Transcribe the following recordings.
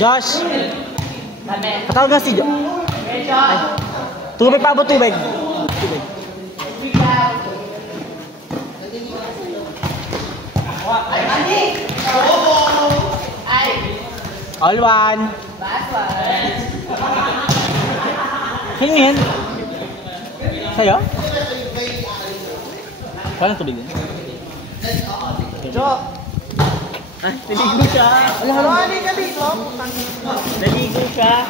Josh! Patawag nga si Josh. Tubig pa ba tubig? Tubig. All one. Sino yan? Sa'yo? Walang tubig yan? Jo! Ah, naligo siya. Ano ka dito? Naligo siya.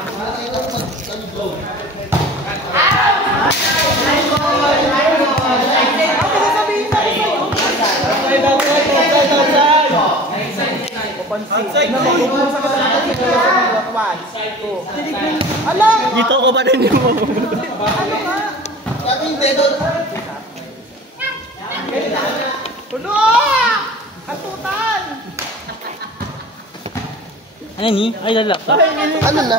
Dito ko ba rin mo? Ano nga? Kaming dedo. Puno! Katutan! Ano ni? Ay, lalaptop. Ano na?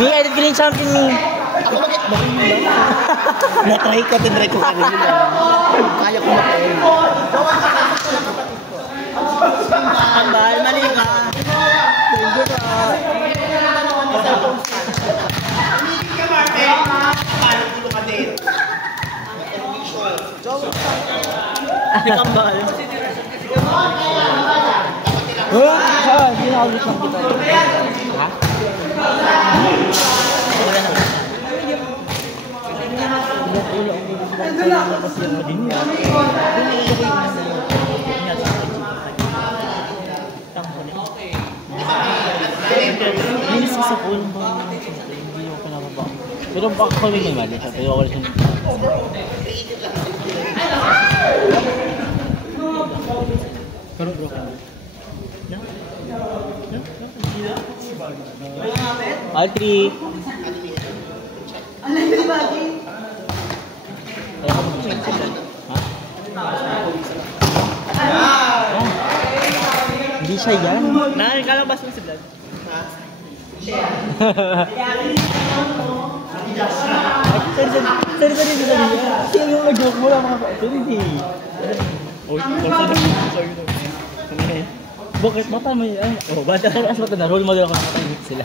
May edit green something ni. Ako bakit? Na-try ko kanina. Kaya ko makain. Ambal, mali ka. Thank you ka. Kambal. Oh, hindi na ulit lang kita. Ha? Pero baka ko rin may mali. Pero ako rin. Pero bro ka. No? No? All three. Ano yung bagi? Ha? Hindi siya yan. Nakakalabas mo sa vlog. Sorry. Siya yung nag-joke mo lang mga kapatid. Sorry. Bakit? Mata mo yun. Oh, bata ka as mata na. Role model ako na matay sila.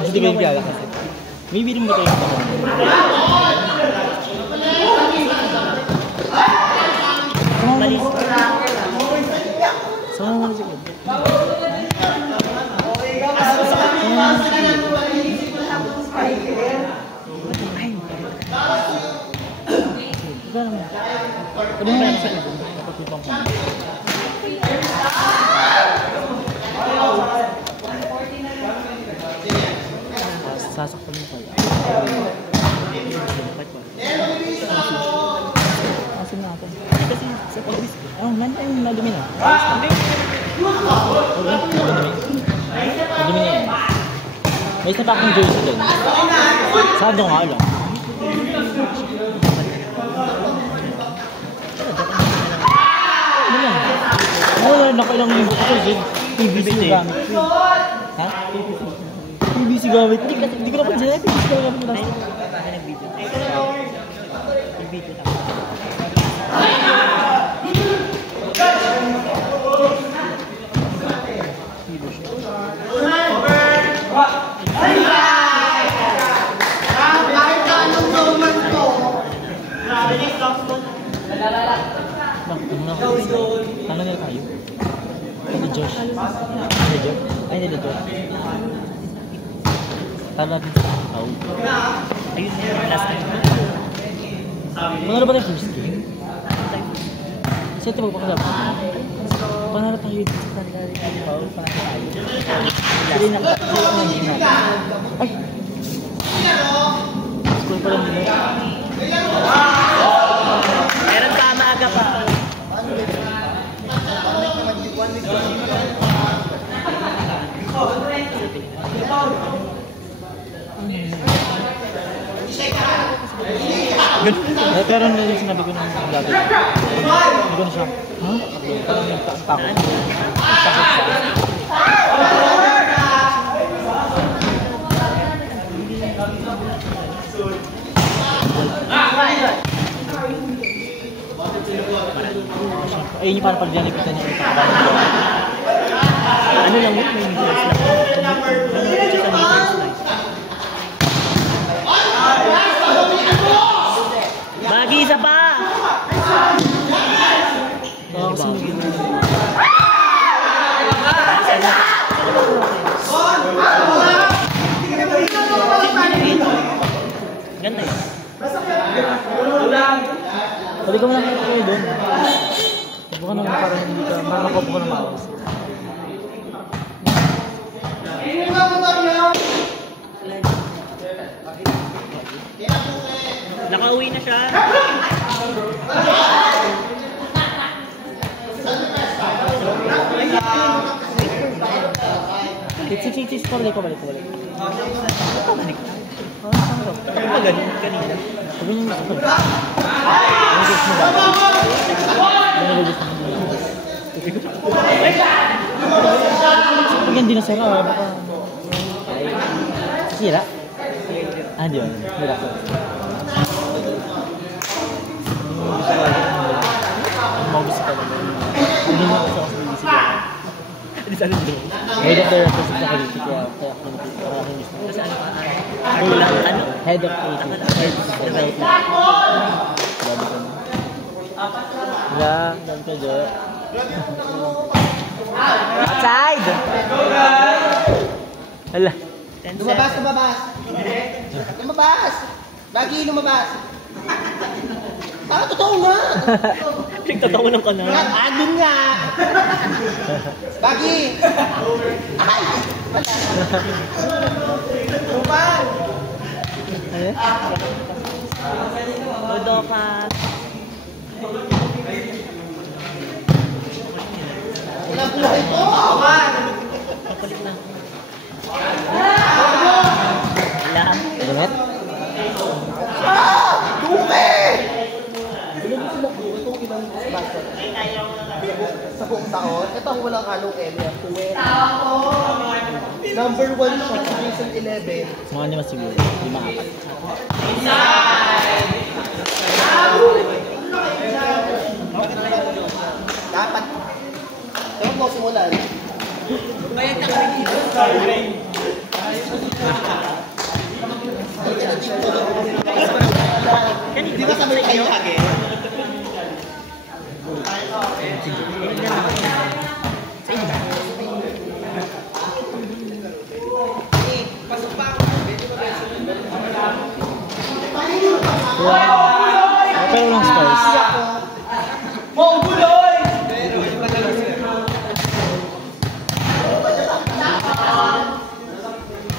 Kasi di ko yung piyala kasi. Maybe rin mo ito yung pako. Malis. Sama mo na sigod. Pwede mo na sa ito. Tapos yung pangkong. Sasaktan mo pala. Asin na ako. Kasi sa pag-bis ko. Oh, nandiyan madumi na. Madumi na yan. May isa pa akong jersey doon. Sado nga lang. Wala na kailang yung PVC gamit. Ha? PVC gamit. Hindi ko napansin na PVC gamit mo nasa. Nag-video na. Ano nila kayo? Ay, Josh. Ay, nila Josh. Tara natin sa tao. Ayun na yung last time. Mga na ba tayo first game? Kasi ito magpakalaban. Panara tayo. Sili na ay! School pa lang nila. Meron pa maaga pa. Pero nila yung sinabi ko nung dati. Hindi ko na siya. Ha? Parang yung takot. Takot siya. Ayun yung parang pag-diyan kita niya yung takot. Ano lang yun? May meters lang. Sa meters lang. Bagi, isa pa! Oo, kasi Ganda yun. pwede ka mo lang kayo doon. Subukan naman parang hindi ka makakapopo ka na maayos. Nakauwi na siya. Tis, pabalik. Balik. Ano ba ganun kanina? Sabi niyo na ako. Ano gusto mo ba? Ano gusto mo? Pag yan dinasara, baka... Sira? Ah, di ba? Hira. Maubos ka naman. Hindi mo gusto kasi bibisig ako. Ano sa ano doon? Head of the representative kaya ako gusto. Kasi ano ka? Ano? Head of AP. Head development. Grabe ka na. Grabe ka dyan. Outside! Hala. Lumabas! Lagi lumabas! Totoo nga! Pinagtatawanan ka na. Admin nga! Bagi! Ay! Rupan! Ano? Todo ka. Walang buhay po! Aman! Kapalit lang. Wala. Internet? Dume! Itong ilang sponsor sa buong taon. Ito ang walang halong area. Number 1 siya sa season 11. Mga lima siguro. 5-4. Dapat. Dapat mo simulan. Bayad na kami dito. Di ba sabay kayo lagi? Pero walang scores.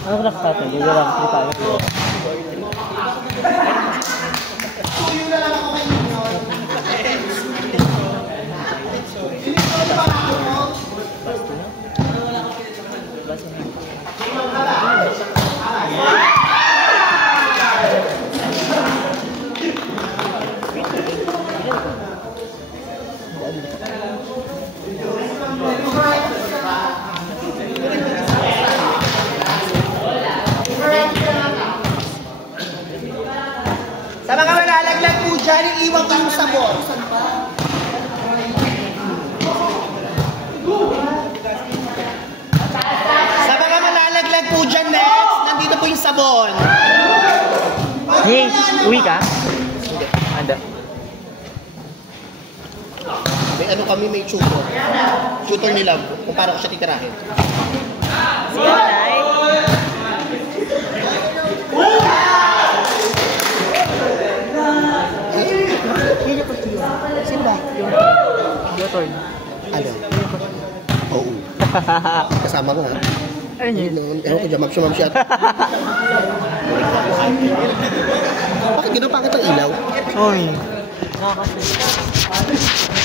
Ano ko nakatata? Gagawin ko tayo. Tuyo na lang ako kayo. Sa mga malalaglag po dyan, iiwan ko yung sabon. Sa mga malalaglag po dyan next, nandito po yung sabon. Hey, uwi ka? Hindi. Anda. May ano kami, may tutor. Tutor nila kung paano ko siya titirahin. See you, Nay. Sino ba? Your turn. Ano? Oo. Kasama ko ha. Ayun yun. Ewan ko dyan, mag-sumam siya. Bakit gano'n? Bakit ang ilaw? Oy. Nakakasya.